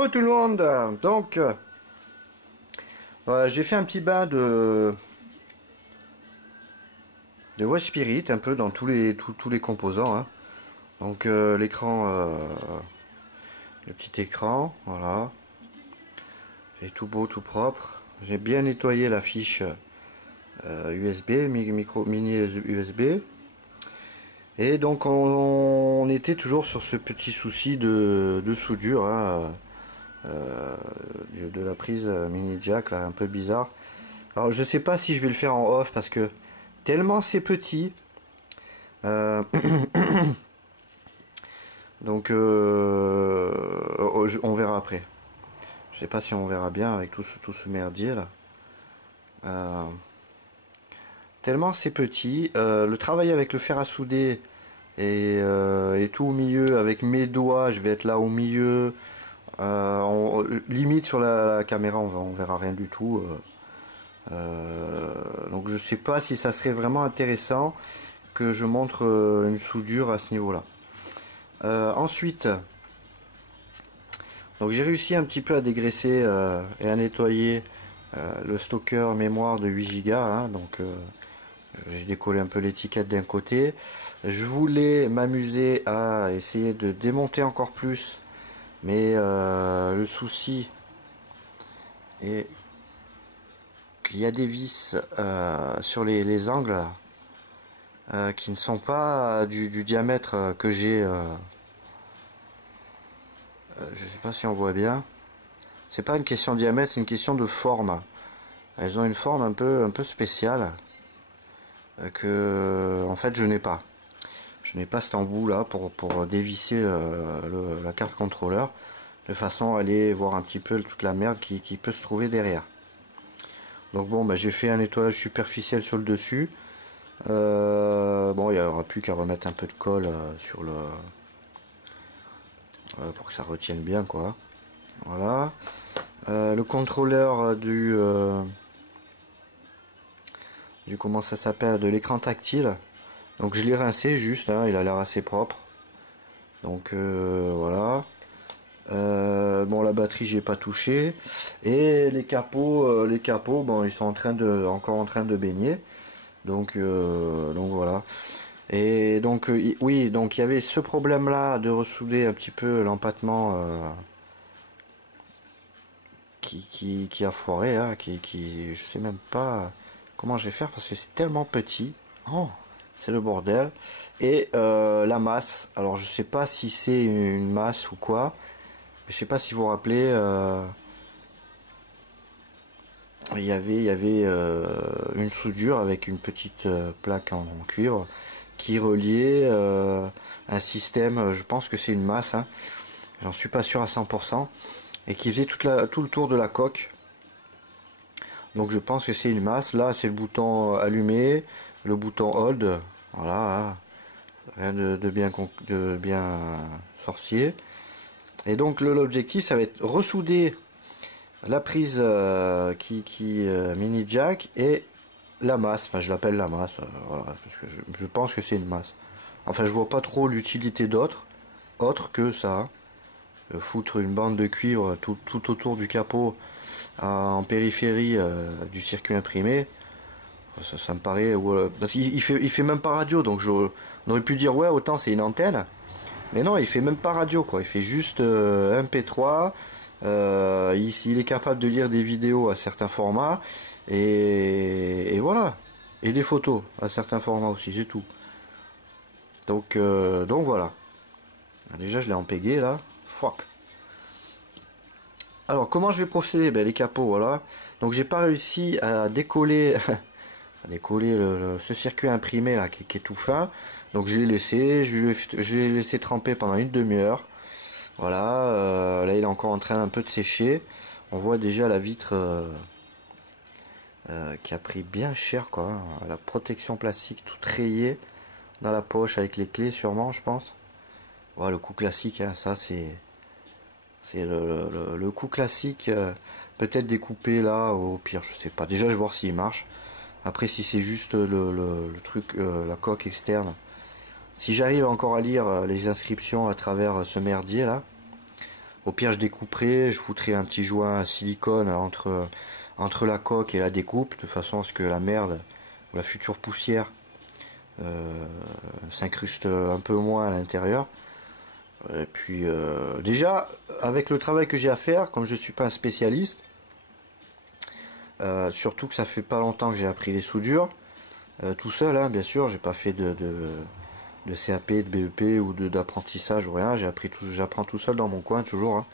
Re tout le monde. Donc, voilà, j'ai fait un petit bain de Wash Spirit, un peu dans tous les composants. Hein. Donc l'écran, le petit écran, voilà. C'est tout beau, tout propre. J'ai bien nettoyé la fiche USB, mini USB. Et donc on était toujours sur ce petit souci de soudure. Hein, de la prise mini jack là, un peu bizarre. Alors je sais pas si je vais le faire en off parce que tellement c'est petit. Donc on verra après. Je sais pas si on verra bien avec tout ce merdier là. Tellement c'est petit. Le travail avec le fer à souder et tout au milieu avec mes doigts, je vais être là au milieu. Limite sur la caméra on verra rien du tout. Donc je sais pas si ça serait vraiment intéressant que je montre une soudure à ce niveau là. Ensuite, donc j'ai réussi un petit peu à dégraisser et à nettoyer le stocker mémoire de 8 Go. Hein, donc j'ai décollé un peu l'étiquette d'un côté. Je voulais m'amuser à essayer de démonter encore plus, mais le souci est qu'il y a des vis sur les angles qui ne sont pas du diamètre que j'ai. Je sais pas si on voit bien. C'est pas une question de diamètre, c'est une question de forme. Elles ont une forme un peu spéciale que en fait je n'ai pas. Je n'ai pas cet embout là pour dévisser la carte contrôleur de façon à aller voir un petit peu toute la merde qui peut se trouver derrière. Donc bon, bah, j'ai fait un nettoyage superficiel sur le dessus. Bon, il n'y aura plus qu'à remettre un peu de colle sur le pour que ça retienne bien quoi. Voilà. Le contrôleur du comment ça s'appelle, de l'écran tactile. Donc je l'ai rincé juste, hein, il a l'air assez propre. Donc voilà. Bon, la batterie j'ai pas touché et les capots bon ils sont encore en train de baigner. Donc voilà. Et donc oui, donc il y avait ce problème là de ressouder un petit peu l'empattement qui a foiré, hein, je sais même pas comment je vais faire parce que c'est tellement petit. Oh, c'est le bordel. Et la masse, alors je sais pas si c'est une masse ou quoi. Je sais pas si vous vous rappelez, il y avait une soudure avec une petite plaque en cuivre qui reliait un système, je pense que c'est une masse, hein, j'en suis pas sûr à 100%, et qui faisait tout le tour de la coque. Donc je pense que c'est une masse. Là c'est le bouton allumé, le bouton hold, voilà, hein, rien de bien sorcier. Et donc l'objectif ça va être ressouder la prise mini jack et la masse, enfin je l'appelle la masse, voilà, parce que je pense que c'est une masse. Enfin je vois pas trop l'utilité autre que ça. Foutre une bande de cuivre tout autour du capot en périphérie du circuit imprimé, ça me paraît... parce qu'il fait même pas radio, donc on aurait pu dire ouais autant c'est une antenne. Mais non, il fait même pas radio quoi, il fait juste MP3, il est capable de lire des vidéos à certains formats, et voilà. Et des photos à certains formats aussi, c'est tout. Donc voilà. Déjà je l'ai empégué là, fuck. Alors comment je vais procéder? Ben, les capots, voilà. Donc j'ai pas réussi à décoller, ce circuit imprimé là qui est tout fin. Donc je l'ai laissé, je l'ai laissé tremper pendant une demi-heure. Voilà, là il est encore en train un peu de sécher. On voit déjà la vitre qui a pris bien cher quoi. Hein. La protection plastique toute rayée dans la poche avec les clés sûrement je pense. Voilà le coup classique, hein, ça c'est le coup classique. Peut-être découpé là au pire je sais pas. Déjà je vais voir s'il marche. Après si c'est juste le truc, la coque externe. Si j'arrive encore à lire les inscriptions à travers ce merdier là, Au pire je découperai, je foutrai un petit joint à silicone entre la coque et la découpe, de façon à ce que la merde ou la future poussière s'incruste un peu moins à l'intérieur. Et puis déjà, avec le travail que j'ai à faire, comme je ne suis pas un spécialiste, surtout que ça fait pas longtemps que j'ai appris les soudures, tout seul, hein, bien sûr, j'ai pas fait de CAP, de BEP ou d'apprentissage ou rien, j'apprends tout seul dans mon coin toujours, hein,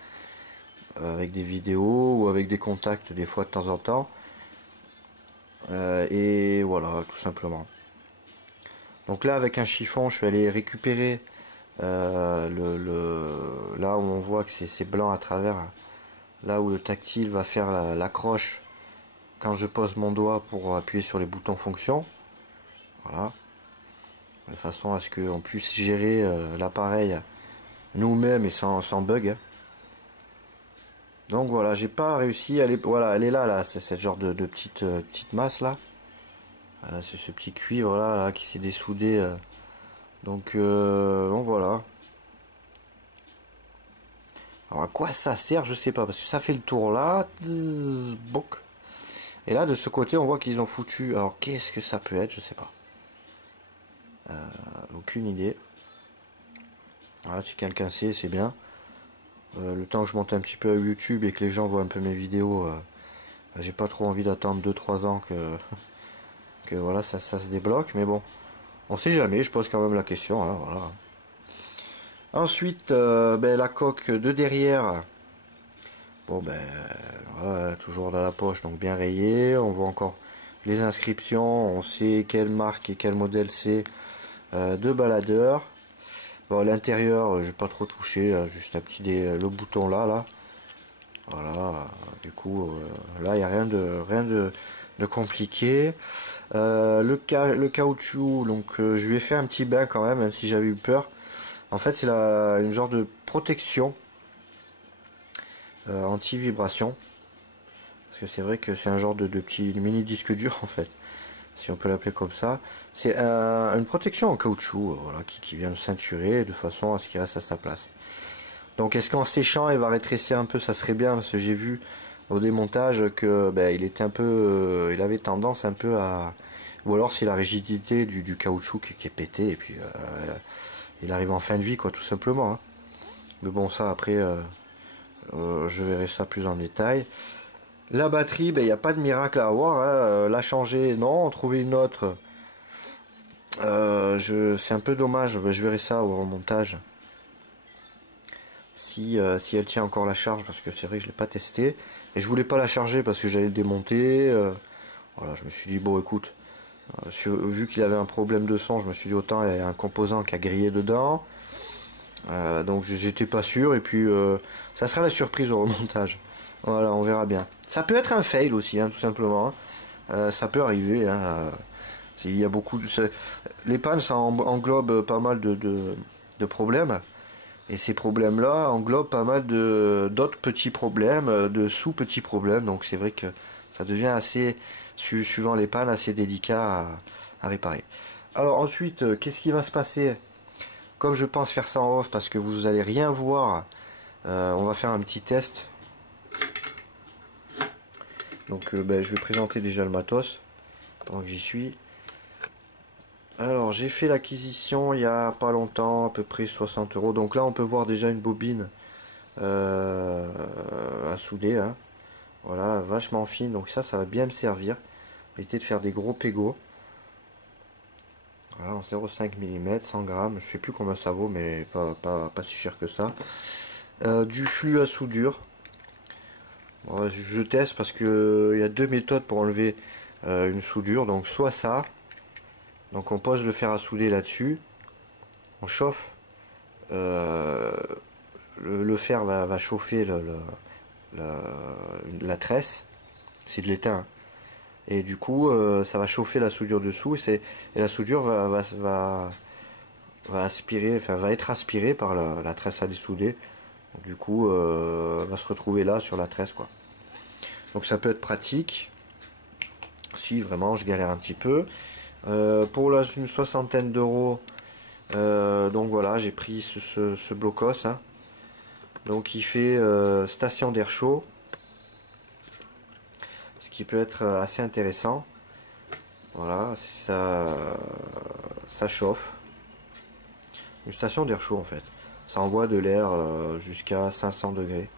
avec des vidéos ou avec des contacts des fois de temps en temps. Et voilà, tout simplement. Donc là, avec un chiffon, je suis allé récupérer là où on voit que c'est blanc à travers, là où le tactile va faire l'accroche quand je pose mon doigt pour appuyer sur les boutons fonction. Voilà, de façon à ce qu'on puisse gérer l'appareil nous-mêmes et sans bug. Donc voilà, j'ai pas réussi, voilà, elle est là, c'est cette genre de petite masse là. C'est ce petit cuivre là qui s'est dessoudé. Donc voilà. Alors à quoi ça sert, je sais pas, parce que ça fait le tour là. Et là de ce côté on voit qu'ils ont foutu. Alors qu'est-ce que ça peut être, je sais pas. Aucune idée. Voilà, si quelqu'un sait, c'est bien. Le temps que je monte un petit peu à YouTube et que les gens voient un peu mes vidéos, j'ai pas trop envie d'attendre 2-3 ans que voilà, ça se débloque, mais bon, on sait jamais, je pose quand même la question, hein, voilà. Ensuite, la coque de derrière, bon voilà, toujours dans la poche, donc bien rayée, on voit encore les inscriptions, on sait quelle marque et quel modèle c'est de baladeur. Bon, l'intérieur, j'ai pas trop touché, juste un petit le bouton là. Voilà, du coup, là, il n'y a rien de compliqué. Le caoutchouc, donc je lui ai fait un petit bain quand même si j'avais eu peur. En fait, c'est une genre de protection anti-vibration. Parce que c'est vrai que c'est un genre de petit mini disque dur en fait, si on peut l'appeler comme ça. C'est une protection en caoutchouc, voilà, qui vient le ceinturer de façon à ce qu'il reste à sa place. Donc est-ce qu'en séchant il va rétrécir un peu, ça serait bien, parce que j'ai vu au démontage que il était un peu, il avait tendance un peu à, ou alors c'est la rigidité du caoutchouc qui est pété et puis il arrive en fin de vie quoi, tout simplement. Hein. Mais bon, ça après je verrai ça plus en détail. La batterie, il n'y a pas de miracle à avoir, hein. La changer, non, en trouver une autre, c'est un peu dommage, je verrai ça au remontage. Si elle tient encore la charge, parce que c'est vrai que je l'ai pas testé et je voulais pas la charger parce que j'allais le démonter. Voilà, je me suis dit bon écoute, vu qu'il avait un problème de son, je me suis dit autant il y a un composant qui a grillé dedans. Donc j'étais pas sûr et puis ça sera la surprise au remontage. Voilà, on verra bien. Ça peut être un fail aussi, hein, tout simplement. Ça peut arriver. Hein, il y a beaucoup les pannes, ça englobe pas mal de problèmes. Et ces problèmes-là englobent pas mal d'autres petits problèmes, de sous-petits problèmes. Donc c'est vrai que ça devient assez, suivant les pannes, assez délicat à réparer. Alors ensuite, qu'est-ce qui va se passer? Comme je pense faire ça en off parce que vous allez rien voir, on va faire un petit test. Donc je vais présenter déjà le matos pendant que j'y suis. Alors j'ai fait l'acquisition il y a pas longtemps, à peu près 60 €. Donc là on peut voir déjà une bobine à souder. Hein. Voilà, vachement fine. Donc ça va bien me servir. Éviter de faire des gros pégots. Voilà, en 0,5 mm, 100 grammes. Je sais plus combien ça vaut, mais pas si cher que ça. Du flux à soudure. Bon, je teste parce que il y a deux méthodes pour enlever une soudure. Donc soit ça. Donc on pose le fer à souder là-dessus, on chauffe, le fer va chauffer la tresse, c'est de l'étain, hein. Et du coup ça va chauffer la soudure dessous et la soudure va aspirer, enfin va être aspirée par la tresse à dessouder. Donc, du coup va se retrouver là sur la tresse quoi. Donc ça peut être pratique si vraiment je galère un petit peu. Pour une soixantaine d'euros, donc voilà, j'ai pris ce blocos. Hein. Donc il fait station d'air chaud, ce qui peut être assez intéressant. Voilà, ça chauffe. Une station d'air chaud en fait. Ça envoie de l'air jusqu'à 500 degrés.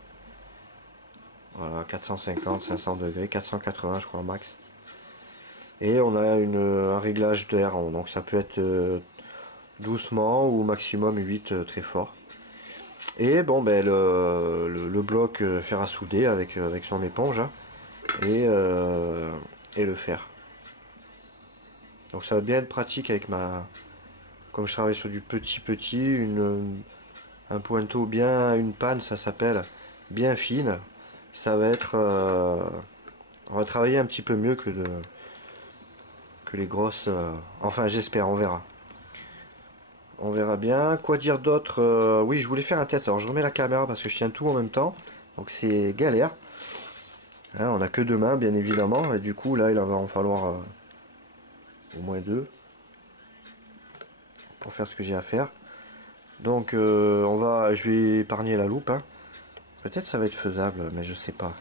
Voilà, 450, 500 degrés, 480 je crois max. Et on a un réglage d'air, donc ça peut être doucement ou maximum 8 très fort. Et bon ben le bloc fer à souder avec son éponge hein, et le fer. Donc ça va bien être pratique avec comme je travaille sur du petit, un pointeau bien, une panne ça s'appelle, bien fine. Ça va être, on va travailler un petit peu mieux que les grosses, enfin j'espère, on verra. On verra bien. Quoi dire d'autre? Oui, je voulais faire un test. Alors je remets la caméra parce que je tiens tout en même temps. Donc c'est galère. Hein, on n'a que 2 mains, bien évidemment. Et du coup, là, il va en falloir au moins 2 pour faire ce que j'ai à faire. Donc je vais épargner la loupe. Hein. Peut-être ça va être faisable, mais je sais pas.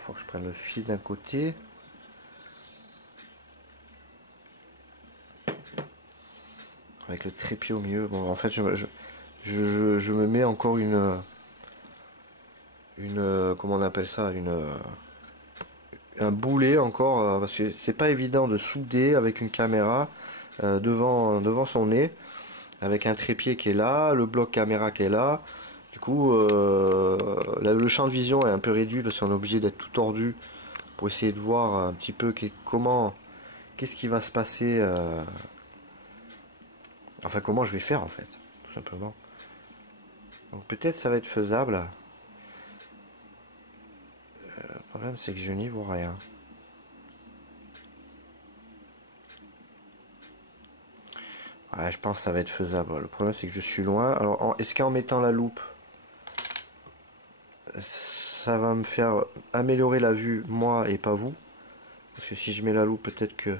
Faut que je prenne le fil d'un côté. Avec le trépied au milieu. Bon, en fait, je me mets encore comment on appelle ça, un boulet encore, parce que c'est pas évident de souder avec une caméra devant son nez, avec un trépied qui est là, le bloc caméra qui est là. Du coup, le champ de vision est un peu réduit parce qu'on est obligé d'être tout tordu pour essayer de voir un petit peu qu'est-ce qui va se passer. Enfin, comment je vais faire en fait, tout simplement. Donc peut-être ça va être faisable. Le problème c'est que je n'y vois rien. Ouais, je pense que ça va être faisable. Le problème c'est que je suis loin. Alors est-ce qu'en mettant la loupe, ça va me faire améliorer la vue, moi et pas vous? Parce que si je mets la loupe, peut-être que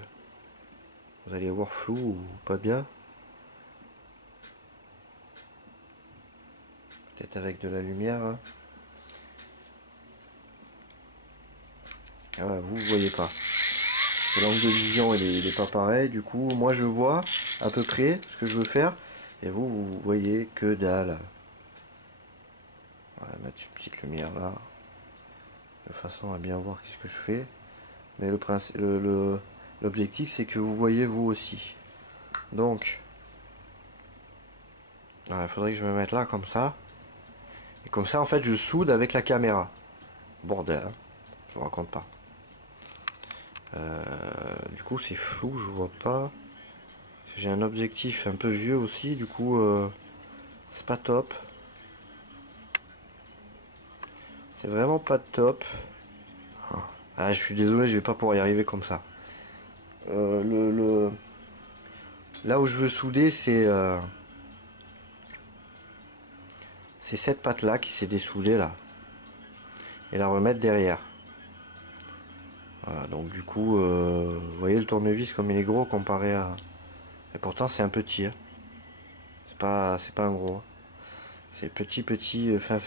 vous allez voir flou ou pas bien. Peut-être avec de la lumière. Hein. Ah, vous voyez pas. L'angle de vision il est pas pareil. Du coup, moi je vois à peu près ce que je veux faire. Et vous voyez que dalle. On va mettre une petite lumière là. De façon à bien voir qu'est-ce que je fais. Mais l'objectif c'est que vous voyez vous aussi. Donc, il faudrait que je me mette là comme ça. Et comme ça en fait je soude avec la caméra. Bordel, hein. Je vous raconte pas. Du coup c'est flou, je vois pas. J'ai un objectif un peu vieux aussi, du coup c'est pas top. C'est vraiment pas top. Ah, je suis désolé, je vais pas pouvoir y arriver comme ça. Là où je veux souder, c'est cette patte là qui s'est dessoudée là. Et la remettre derrière. Voilà, donc du coup, vous voyez le tournevis comme il est gros comparé à... Et pourtant c'est un petit. Hein. C'est pas un gros. C'est petit, fin.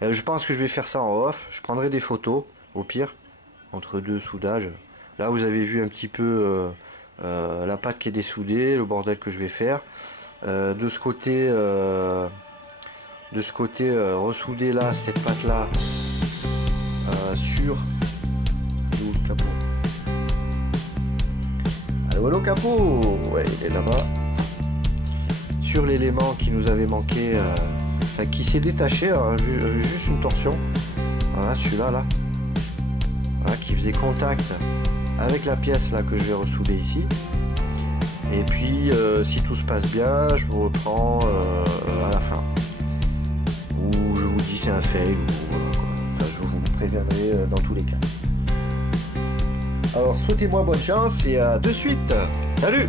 Je pense que je vais faire ça en off. Je prendrai des photos, au pire, entre 2 soudages. Là vous avez vu un petit peu la pâte qui est dessoudée, le bordel que je vais faire. De ce côté, ressouder là, cette pâte là, sur... le capot. Allô capot. Ouais, il est là-bas. Sur l'élément qui nous avait manqué, qui s'est détaché, juste une torsion. Voilà, celui-là là. Voilà, qui faisait contact avec la pièce là que je vais ressouder ici. Et puis si tout se passe bien, je vous reprends à la fin. Ou je vous dis c'est un fail, ou enfin, je vous préviendrai dans tous les cas. Alors souhaitez-moi bonne chance et à de suite. Salut!